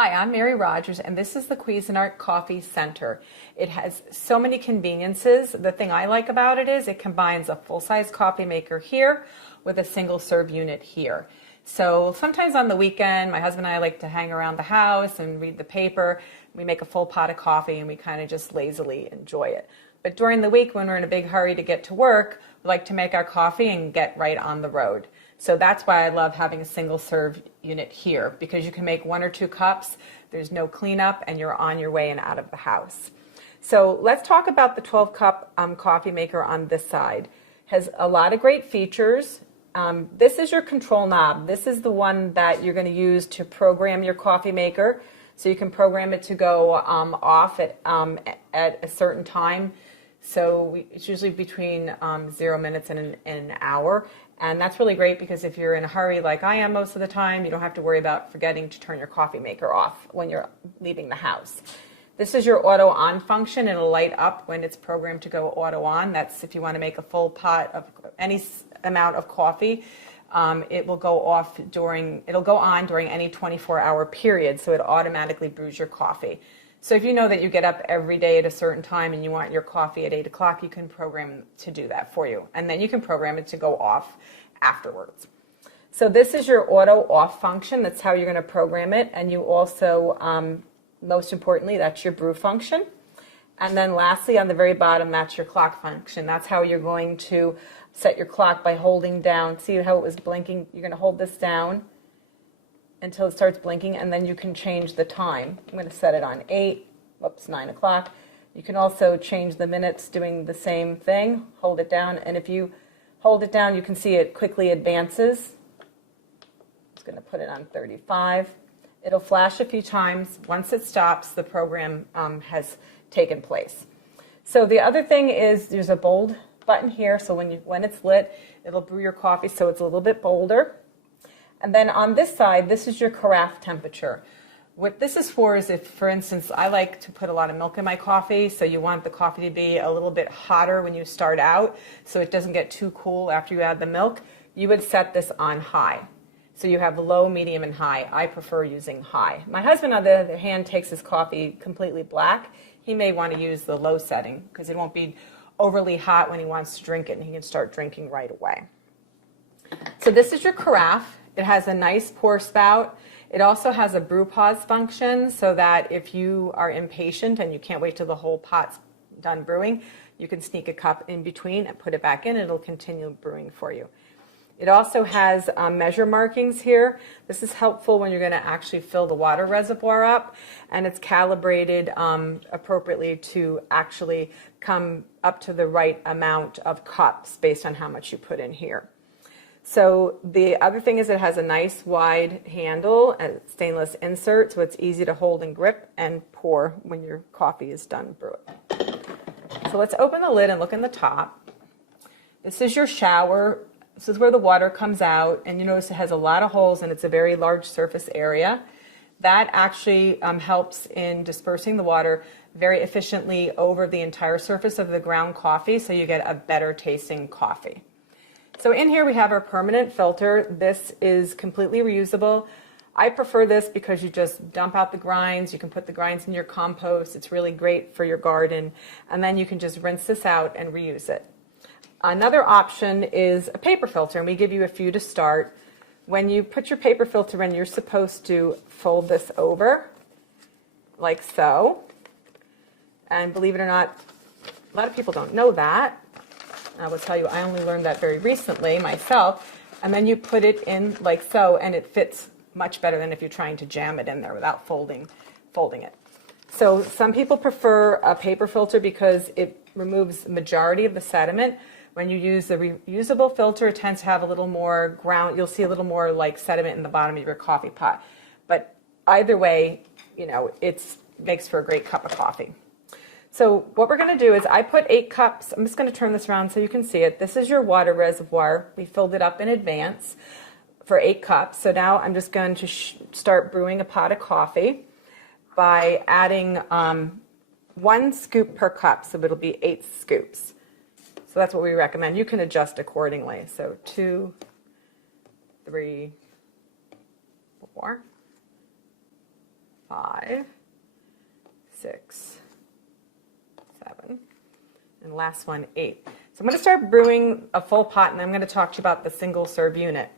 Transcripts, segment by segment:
Hi, I'm Mary Rogers, and this is the Cuisinart Coffee Center. It has so many conveniences. The thing I like about it is it combines a full-size coffee maker here with a single-serve unit here. So sometimes on the weekend, my husband and I like to hang around the house and read the paper. We make a full pot of coffee and we kind of just lazily enjoy it. But during the week, when we're in a big hurry to get to work, we like to make our coffee and get right on the road. So that's why I love having a single serve unit here, because you can make 1 or 2 cups, there's no cleanup, and you're on your way and out of the house. So let's talk about the 12-cup coffee maker on this side. Has a lot of great features. This is your control knob. This is the one that you're going to use to program your coffee maker. So you can program it to go off at a certain time. So it's usually between 0 minutes and an hour. And that's really great because if you're in a hurry like I am most of the time, you don't have to worry about forgetting to turn your coffee maker off when you're leaving the house. This is your auto on function. It'll light up when it's programmed to go auto on. That's if you want to make a full pot of any amount of coffee. It will go on during any 24-hour period, so it automatically brews your coffee. So if you know that you get up every day at a certain time and you want your coffee at 8 o'clock, you can program to do that for you. And then you can program it to go off afterwards. So this is your auto off function. That's how you're going to program it. And you also, most importantly, that's your brew function. And then lastly, on the very bottom, that's your clock function. That's how you're going to set your clock by holding down. See how it was blinking? You're going to hold this down until it starts blinking, and then you can change the time. I'm going to set it on 9 o'clock. You can also change the minutes doing the same thing. Hold it down, and if you hold it down, you can see it quickly advances. I'm just going to put it on 35. It'll flash a few times. Once it stops, the program has taken place. So the other thing is there's a bold button here, so when it's lit, it'll brew your coffee so it's a little bit bolder. And then on this side, this is your carafe temperature. What this is for is if, for instance, I like to put a lot of milk in my coffee, so you want the coffee to be a little bit hotter when you start out so it doesn't get too cool after you add the milk, you would set this on high. So you have low, medium, and high. I prefer using high. My husband, on the other hand, takes his coffee completely black. He may want to use the low setting because it won't be overly hot when he wants to drink it, and he can start drinking right away. So this is your carafe. It has a nice pour spout. It also has a brew pause function so that if you are impatient and you can't wait till the whole pot's done brewing, you can sneak a cup in between and put it back in and it'll continue brewing for you. It also has measure markings here. This is helpful when you're going to actually fill the water reservoir up, and it's calibrated appropriately to actually come up to the right amount of cups based on how much you put in here. So the other thing is it has a nice wide handle and stainless insert, so it's easy to hold and grip and pour when your coffee is done brewing. So let's open the lid and look in the top. This is your shower. This is where the water comes out, and you notice it has a lot of holes and it's a very large surface area. That actually helps in dispersing the water very efficiently over the entire surface of the ground coffee, so you get a better tasting coffee. So in here we have our permanent filter. This is completely reusable. I prefer this because you just dump out the grinds. You can put the grinds in your compost. It's really great for your garden. And then you can just rinse this out and reuse it. Another option is a paper filter, and we give you a few to start. When you put your paper filter in, you're supposed to fold this over like so. And believe it or not, a lot of people don't know that. I will tell you, I only learned that very recently myself. And then you put it in like so, and it fits much better than if you're trying to jam it in there without folding it. So some people prefer a paper filter because it removes the majority of the sediment. When you use the reusable filter, it tends to have a little more ground. You'll see a little more like sediment in the bottom of your coffee pot. But either way, it makes for a great cup of coffee. So what we're going to do is I put 8 cups. I'm just going to turn this around so you can see it. This is your water reservoir. We filled it up in advance for 8 cups. So now I'm just going to start brewing a pot of coffee by adding 1 scoop per cup. So it'll be 8 scoops. So that's what we recommend. You can adjust accordingly. So 2, 3, 4, 5, 6, 7, and last one, 8. So I'm going to start brewing a full pot, and I'm going to talk to you about the single serve unit.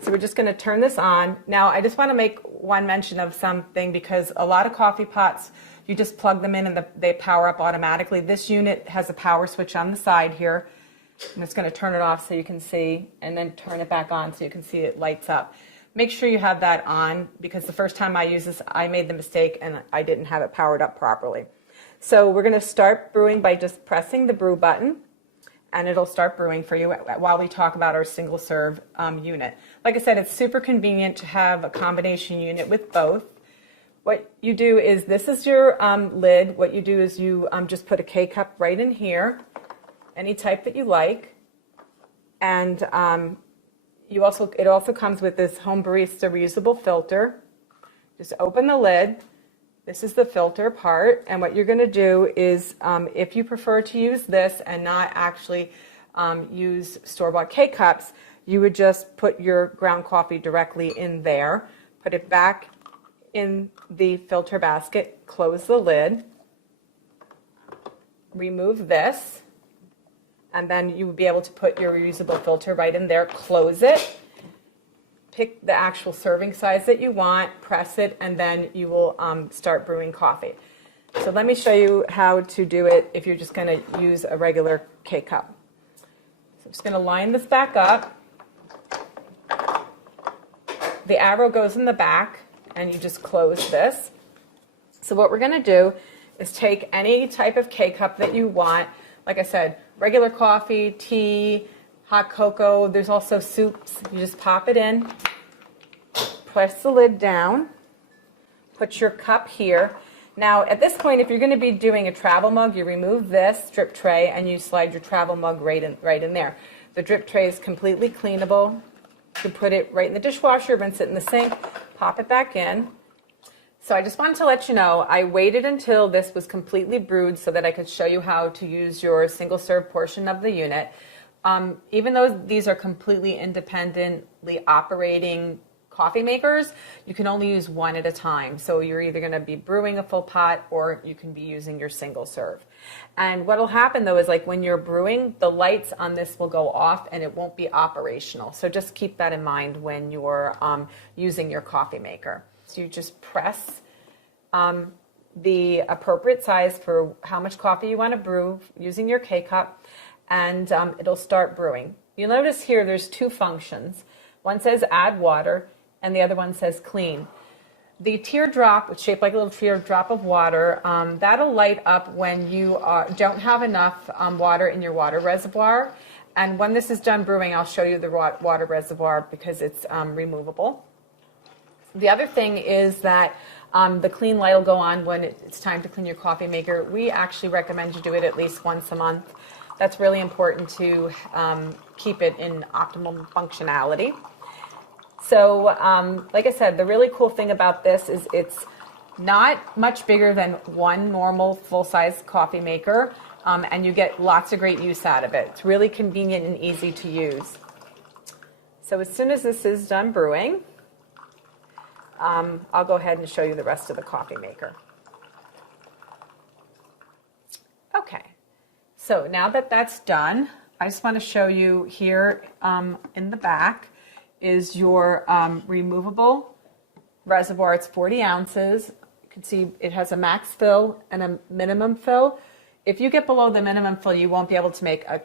So we're just going to turn this on. Now I just want to make one mention of something, because a lot of coffee pots, you just plug them in and they power up automatically. This unit has a power switch on the side here. I'm just going to turn it off so you can see, and then turn it back on so you can see it lights up. Make sure you have that on, because the first time I used this, I made the mistake and I didn't have it powered up properly. So we're going to start brewing by just pressing the brew button, and it'll start brewing for you while we talk about our single serve unit. Like I said, it's super convenient to have a combination unit with both. What you do is, this is your lid. What you do is you just put a K-cup right in here, any type that you like, and it also comes with this Home Barista reusable filter. Just open the lid. This is the filter part, and what you're going to do is, if you prefer to use this and not actually use store-bought K-cups, you would just put your ground coffee directly in there, put it back in the filter basket, close the lid, remove this, and then you would be able to put your reusable filter right in there, close it, pick the actual serving size that you want, press it, and then you will start brewing coffee. So let me show you how to do it if you're just going to use a regular K-cup. So I'm just going to line this back up. The arrow goes in the back, and you just close this. So what we're going to do is take any type of K-cup that you want. Like I said, regular coffee, tea, hot cocoa. There's also soups. You just pop it in, press the lid down, put your cup here. Now, at this point, if you're going to be doing a travel mug, you remove this drip tray and you slide your travel mug right in there. The drip tray is completely cleanable. You can put it right in the dishwasher, rinse it in the sink, pop it back in. So I just wanted to let you know, I waited until this was completely brewed so that I could show you how to use your single serve portion of the unit. Even though these are completely independently operating coffee makers, you can only use one at a time. So you're either going to be brewing a full pot, or you can be using your single serve. And what will happen though is, like when you're brewing, the lights on this will go off and it won't be operational. So just keep that in mind when you're using your coffee maker. So you just press the appropriate size for how much coffee you want to brew using your K-cup, and it'll start brewing. You'll notice here there's two functions. One says add water, and the other one says clean. The teardrop, which is shaped like a little teardrop of water, that'll light up when you don't have enough water in your water reservoir. And when this is done brewing, I'll show you the water reservoir because it's removable. The other thing is that the clean light will go on when it's time to clean your coffee maker. We actually recommend you do it at least once a month. That's really important to keep it in optimal functionality. So, like I said, the really cool thing about this is it's not much bigger than one normal full-size coffee maker, and you get lots of great use out of it. It's really convenient and easy to use. So as soon as this is done brewing, I'll go ahead and show you the rest of the coffee maker. Okay, so now that that's done, I just want to show you here in the back is your removable reservoir. It's 40 ounces. You can see it has a max fill and a minimum fill. If you get below the minimum fill, you won't be able to make a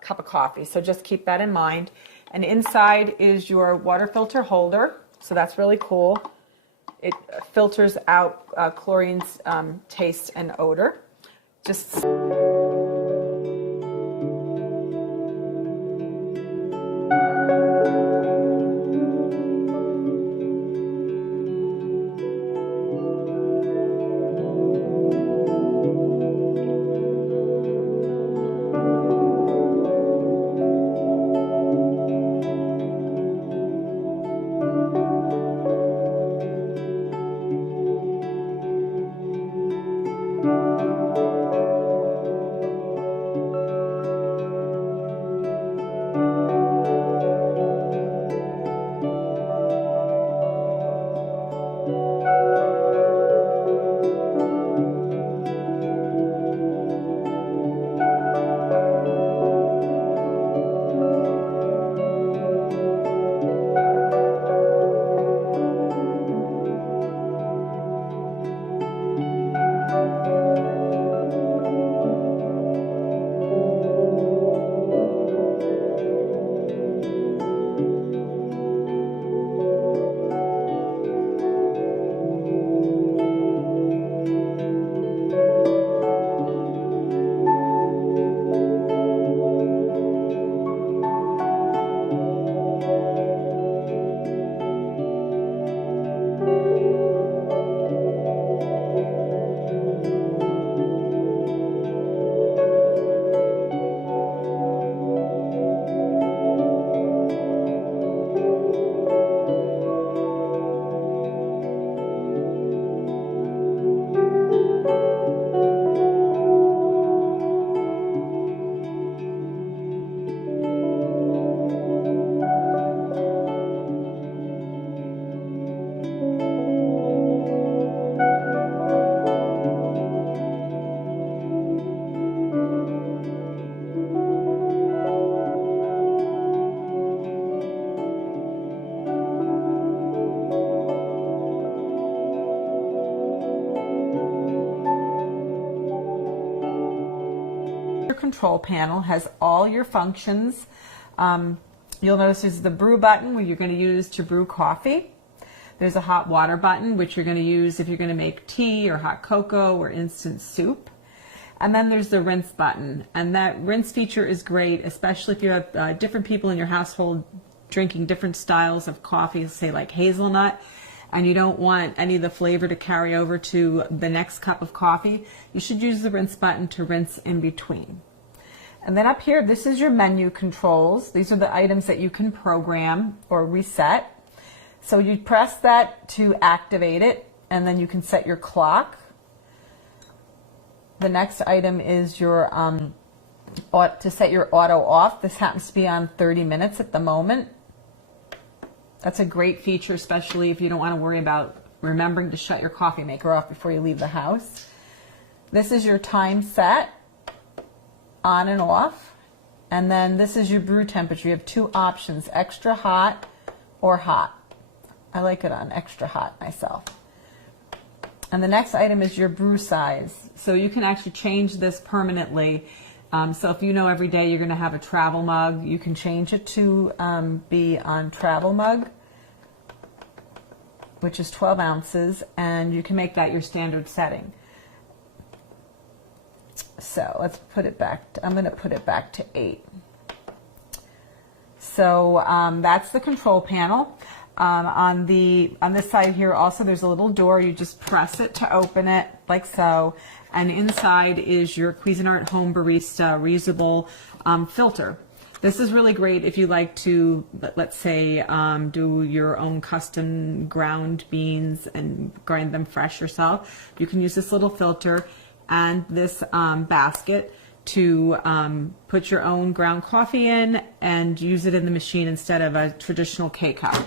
cup of coffee, so just keep that in mind. And inside is your water filter holder. So that's really cool. It filters out chlorine's taste and odor. Just control panel. It has all your functions. You'll notice there's the brew button, where you're going to use to brew coffee. There's a hot water button, which you're going to use if you're going to make tea or hot cocoa or instant soup. And then there's the rinse button. And that rinse feature is great, especially if you have different people in your household drinking different styles of coffee, say like hazelnut, and you don't want any of the flavor to carry over to the next cup of coffee. You should use the rinse button to rinse in between. And then up here, this is your menu controls. These are the items that you can program or reset. So you press that to activate it, and then you can set your clock. The next item is your to set your auto off. This happens to be on 30 minutes at the moment. That's a great feature, especially if you don't want to worry about remembering to shut your coffee maker off before you leave the house. This is your time set, on and off. And then this is your brew temperature. You have two options, extra hot or hot. I like it on extra hot myself. And the next item is your brew size. So you can actually change this permanently. So if you know every day you're going to have a travel mug, you can change it to be on travel mug, which is 12 ounces, and you can make that your standard setting. So let's put it back. I'm going to put it back to 8. So that's the control panel. On this side here also, there's a little door. You just press it to open it, like so. And inside is your Cuisinart Home Barista reusable filter. This is really great if you like to, let's say, do your own custom ground beans and grind them fresh yourself. You can use this little filter and this basket to put your own ground coffee in and use it in the machine instead of a traditional K-cup.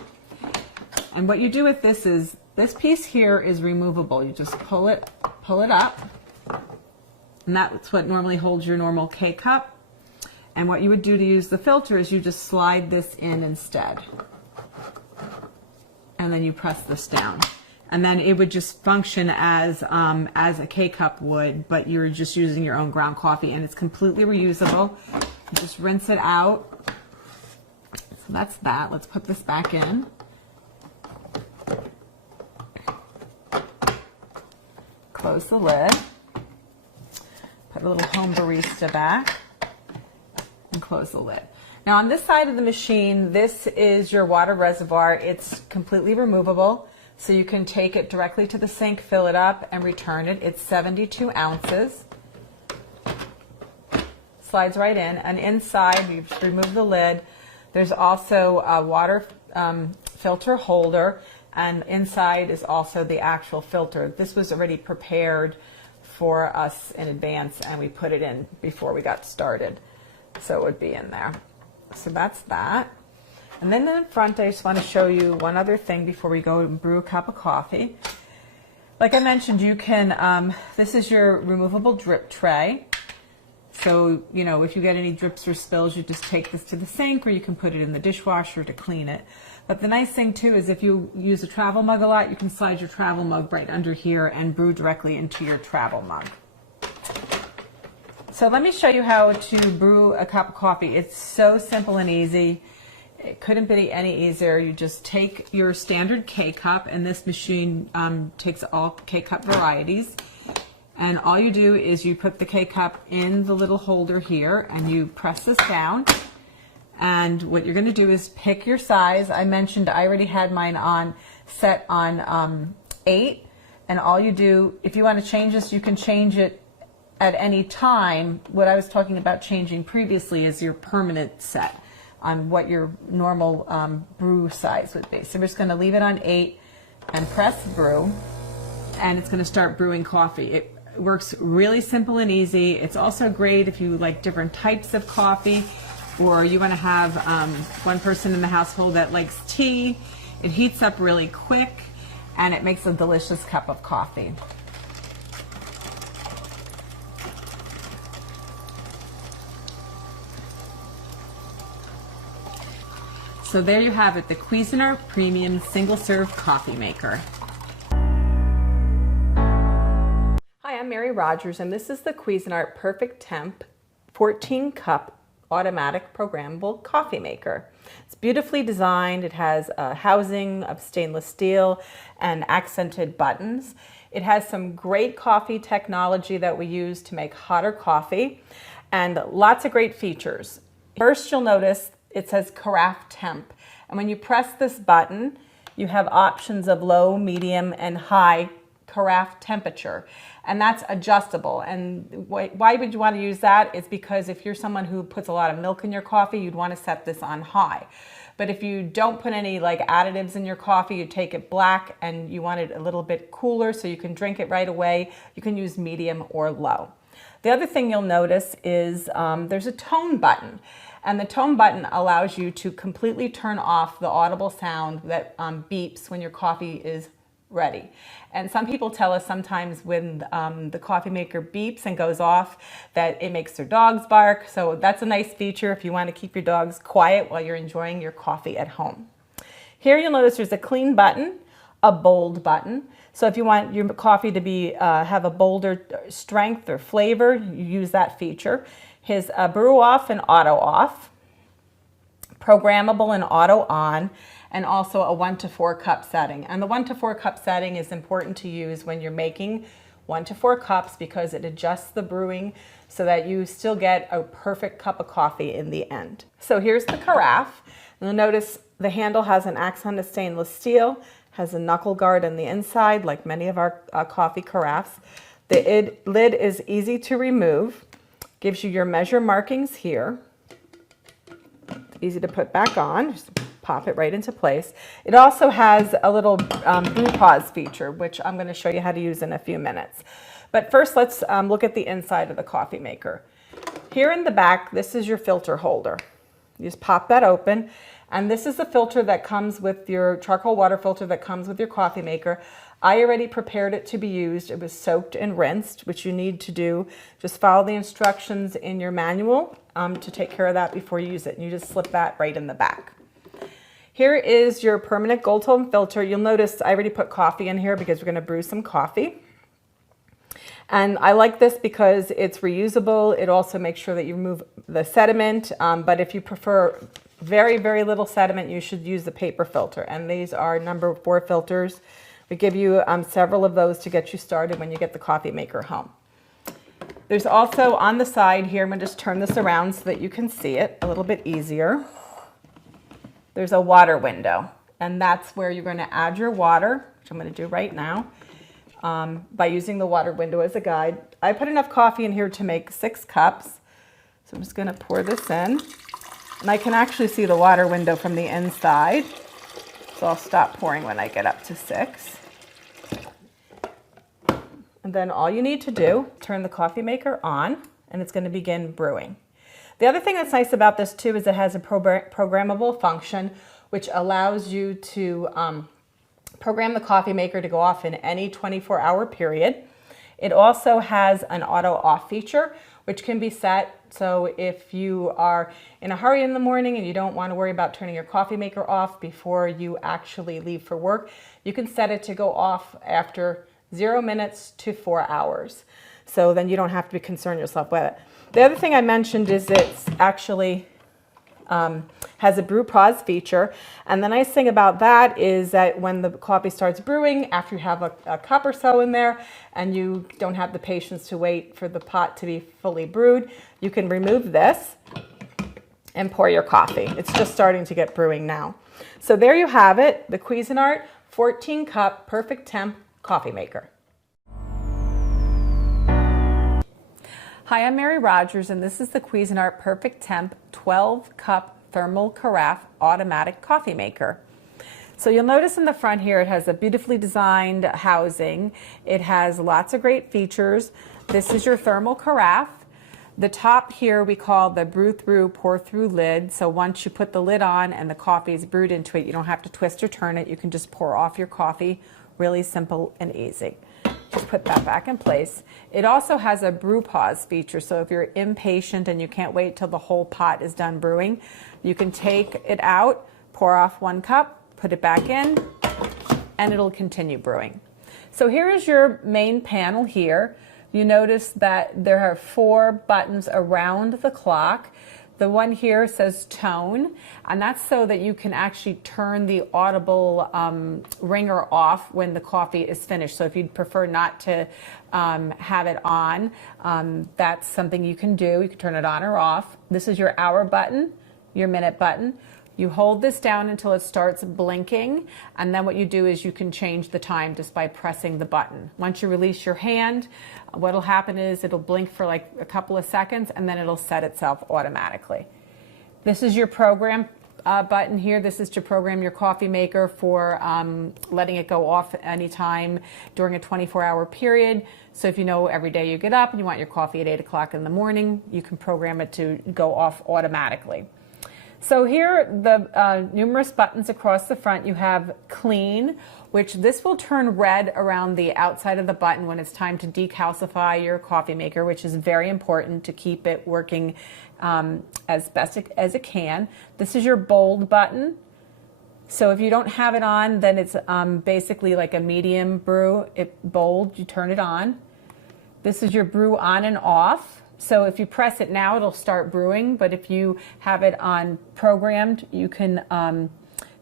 And what you do with this is, this piece here is removable. You just pull it up, and that's what normally holds your normal K-cup. And what you would do to use the filter is you just slide this in instead. And then you press this down. And then it would just function as a K-cup would, but you're just using your own ground coffee, and it's completely reusable. You just rinse it out. So that's that. Let's put this back in. Close the lid. Put a little Home Barista back and close the lid. Now on this side of the machine, this is your water reservoir. It's completely removable, so you can take it directly to the sink, fill it up, and return it. It's 72 ounces. Slides right in, and inside, you just remove the lid. There's also a water filter holder, and inside is also the actual filter. This was already prepared for us in advance, and we put it in before we got started, so it would be in there. So that's that. And then in front, I just want to show you one other thing before we go and brew a cup of coffee. Like I mentioned, you can, this is your removable drip tray. So, you know, if you get any drips or spills, you just take this to the sink, or you can put it in the dishwasher to clean it. But the nice thing too is if you use a travel mug a lot, you can slide your travel mug right under here and brew directly into your travel mug. So let me show you how to brew a cup of coffee. It's so simple and easy. It couldn't be any easier. You just take your standard K-cup, and this machine takes all K-cup varieties. And all you do is you put the K-cup in the little holder here, and you press this down. And what you're going to do is pick your size. I mentioned I already had mine set on 8. And all you do, if you want to change this, you can change it at any time. What I was talking about changing previously is your permanent set on what your normal brew size would be. So we're just going to leave it on 8 and press brew, and it's going to start brewing coffee. It works really simple and easy. It's also great if you like different types of coffee, or you want to have one person in the household that likes tea. It heats up really quick, and it makes a delicious cup of coffee. So there you have it, the Cuisinart Premium Single Serve Coffee Maker. Hi, I'm Mary Rogers, and this is the Cuisinart Perfect Temp 14-cup automatic programmable coffee maker. It's beautifully designed. It has a housing of stainless steel and accented buttons. It has some great coffee technology that we use to make hotter coffee and lots of great features. First, you'll notice it says carafe temp. And when you press this button, you have options of low, medium, and high carafe temperature. And that's adjustable. And why would you want to use that? It's because if you're someone who puts a lot of milk in your coffee, you'd want to set this on high. But if you don't put any like additives in your coffee, you take it black and you want it a little bit cooler so you can drink it right away, you can use medium or low. The other thing you'll notice is there's a tone button. And the tone button allows you to completely turn off the audible sound that beeps when your coffee is ready. And some people tell us sometimes when the coffee maker beeps and goes off that it makes their dogs bark. So that's a nice feature if you want to keep your dogs quiet while you're enjoying your coffee at home. Here you'll notice there's a clean button, a bold button. So if you want your coffee to be have a bolder strength or flavor, you use that feature. His brew off and auto off, programmable and auto on, and also a 1 to 4 cup setting. And the 1 to 4 cup setting is important to use when you're making 1 to 4 cups because it adjusts the brewing so that you still get a perfect cup of coffee in the end. So here's the carafe. You'll notice the handle has an accent of stainless steel, has a knuckle guard on the inside like many of our coffee carafes. The lid is easy to remove, gives you your measure markings here. It's easy to put back on. Just pop it right into place. It also has a little brew pause feature, which I'm going to show you how to use in a few minutes. But first, let's look at the inside of the coffee maker. Here in the back, this is your filter holder. You just pop that open, and this is the filter that comes with your charcoal water filter that comes with your coffee maker. I already prepared it to be used. It was soaked and rinsed, which you need to do. Just follow the instructions in your manual to take care of that before you use it. And you just slip that right in the back. Here is your permanent gold tone filter. You'll notice I already put coffee in here because we're going to brew some coffee. And I like this because it's reusable. It also makes sure that you remove the sediment. But if you prefer very, very little sediment, you should use the paper filter. And these are number 4 filters. We give you several of those to get you started when you get the coffee maker home. There's also on the side here, I'm going to just turn this around so that you can see it a little bit easier. There's a water window, and that's where you're going to add your water, which I'm going to do right now by using the water window as a guide. I put enough coffee in here to make 6 cups, so I'm just going to pour this in. And I can actually see the water window from the inside, so I'll stop pouring when I get up to 6. And then all you need to do, turn the coffee maker on, and it's going to begin brewing. The other thing that's nice about this too is it has a programmable function which allows you to program the coffee maker to go off in any 24-hour period. It also has an auto off feature which can be set so if you are in a hurry in the morning and you don't want to worry about turning your coffee maker off before you actually leave for work, you can set it to go off after 0 minutes to 4 hours. So then you don't have to be concerned yourself with it. The other thing I mentioned is it's actually has a brew pause feature. And the nice thing about that is that when the coffee starts brewing, after you have a cup or so in there and you don't have the patience to wait for the pot to be fully brewed, you can remove this and pour your coffee. It's just starting to get brewing now. So there you have it, the Cuisinart 14-cup perfect temp coffee maker. Hi, I'm Mary Rogers, and this is the Cuisinart Perfect Temp 12-cup thermal carafe automatic coffee maker. So you'll notice in the front here it has a beautifully designed housing. It has lots of great features. This is your thermal carafe. The top here we call the brew through, pour through lid. So once you put the lid on and the coffee is brewed into it, you don't have to twist or turn it. You can just pour off your coffee. Really simple and easy. Just put that back in place. It also has a brew pause feature, so if you're impatient and you can't wait till the whole pot is done brewing, you can take it out, pour off 1 cup, put it back in, and it'll continue brewing. So here is your main panel here. you notice that there are 4 buttons around the clock. The one here says tone, and that's so that you can actually turn the audible ringer off when the coffee is finished. So if you'd prefer not to have it on, that's something you can do. You can turn it on or off. This is your hour button, your minute button. You hold this down until it starts blinking, and then what you do is you can change the time just by pressing the button. Once you release your hand, what'll happen is it'll blink for like a couple of seconds, and then it'll set itself automatically. This is your program button here. This is to program your coffee maker for letting it go off anytime during a 24-hour period. So if you know every day you get up and you want your coffee at 8 o'clock in the morning, you can program it to go off automatically. So here, the numerous buttons across the front, you have clean, which this will turn red around the outside of the button when it's time to decalcify your coffee maker, which is very important to keep it working as best as it can. This is your bold button. So if you don't have it on, then it's basically like a medium brew. Bold, you turn it on. This is your brew on and off. So if you press it now, it'll start brewing, but if you have it on programmed, you can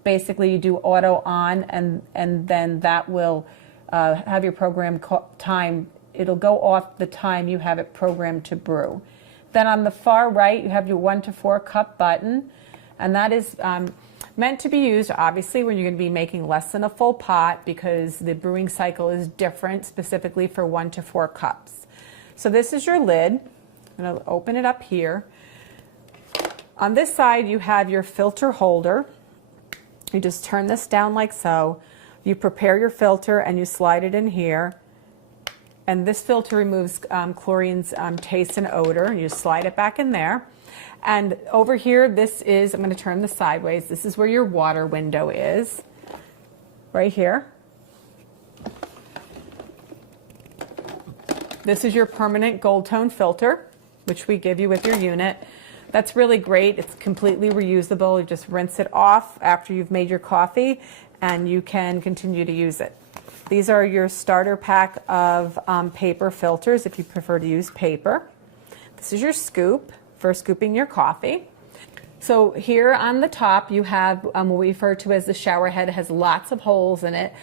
basically do auto on, and then that will have your program time. It'll go off the time you have it programmed to brew. Then on the far right, you have your 1 to 4 cup button, and that is meant to be used, obviously, when you're going to be making less than a full pot, because the brewing cycle is different, specifically for 1 to 4 cups. So this is your lid. I'm going to open it up here. On this side, you have your filter holder. You just turn this down like so. You prepare your filter and you slide it in here. And this filter removes chlorine's taste and odor. And you slide it back in there. And over here, this is, I'm going to turn this sideways. This is where your water window is, right here. This is your permanent gold tone filter, which we give you with your unit. That's really great. It's completely reusable. You just rinse it off after you've made your coffee, and you can continue to use it. These are your starter pack of paper filters if you prefer to use paper. This is your scoop for scooping your coffee. So here on the top, you have what we refer to as the shower head. It has lots of holes in it.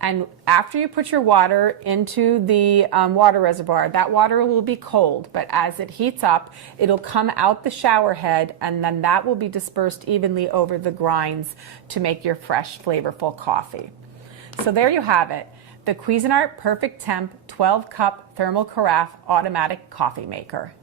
And after you put your water into the water reservoir, that water will be cold, but as it heats up, it'll come out the shower head, and then that will be dispersed evenly over the grinds to make your fresh, flavorful coffee. So there you have it, the Cuisinart Perfect Temp 12-cup thermal carafe automatic coffee maker.